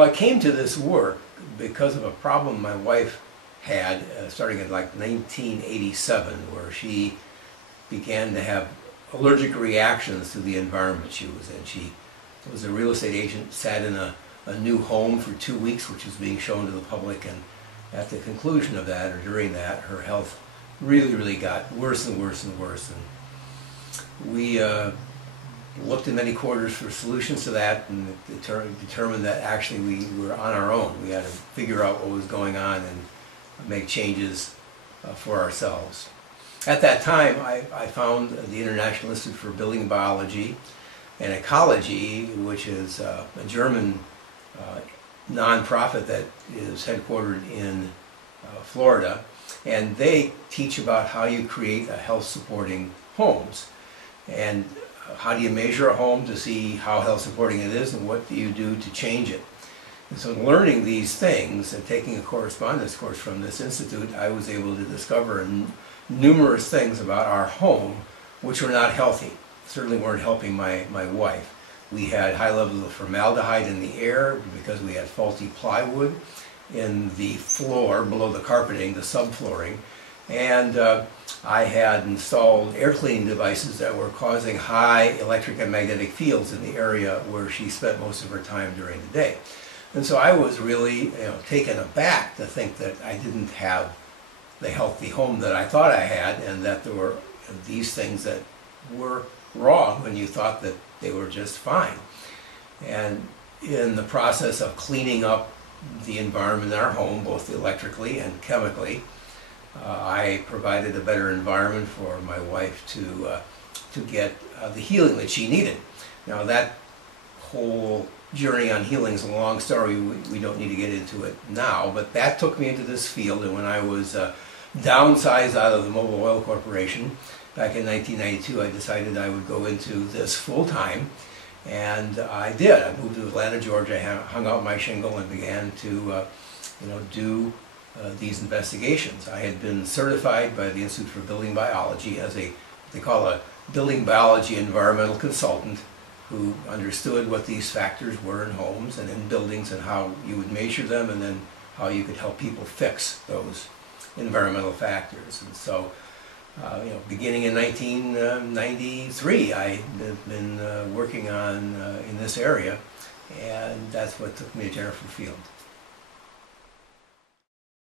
Well, I came to this work because of a problem my wife had starting in like 1987, where she began to have allergic reactions to the environment she was in. She was a real estate agent, sat in a new home for 2 weeks, which was being shown to the public, and at the conclusion of that, or during that, her health really got worse and worse and worse. And we looked in many quarters for solutions to that, and determined that actually we were on our own. We had to figure out what was going on and make changes for ourselves. At that time, I found the International Institute for Building Biology and Ecology, which is a German nonprofit that is headquartered in Florida, and they teach about how you create a health-supporting homes, and how do you measure a home to see how health-supporting it is, and what do you do to change it. And so learning these things and taking a correspondence course from this institute, I was able to discover numerous things about our home which were not healthy, certainly weren't helping my wife. We had high levels of formaldehyde in the air because we had faulty plywood in the floor below the carpeting, the subflooring, and I had installed air cleaning devices that were causing high electric and magnetic fields in the area where she spent most of her time during the day. And so I was really taken aback to think that I didn't have the healthy home that I thought I had, and that there were these things that were wrong when you thought that they were just fine. And in the process of cleaning up the environment in our home, both electrically and chemically, I provided a better environment for my wife to get the healing that she needed. Now that whole journey on healing is a long story. We don't need to get into it now, but that took me into this field. And when I was downsized out of the Mobil Oil Corporation back in 1992, I decided I would go into this full-time, and I did. I moved to Atlanta, Georgia, hung out my shingle, and began to do these investigations. I had been certified by the Institute for Building Biology as what they call a building biology environmental consultant, who understood what these factors were in homes and in buildings, and how you would measure them, and then how you could help people fix those environmental factors. And so, beginning in 1993, I've been working on in this area, and that's what took me to Jennifer Field.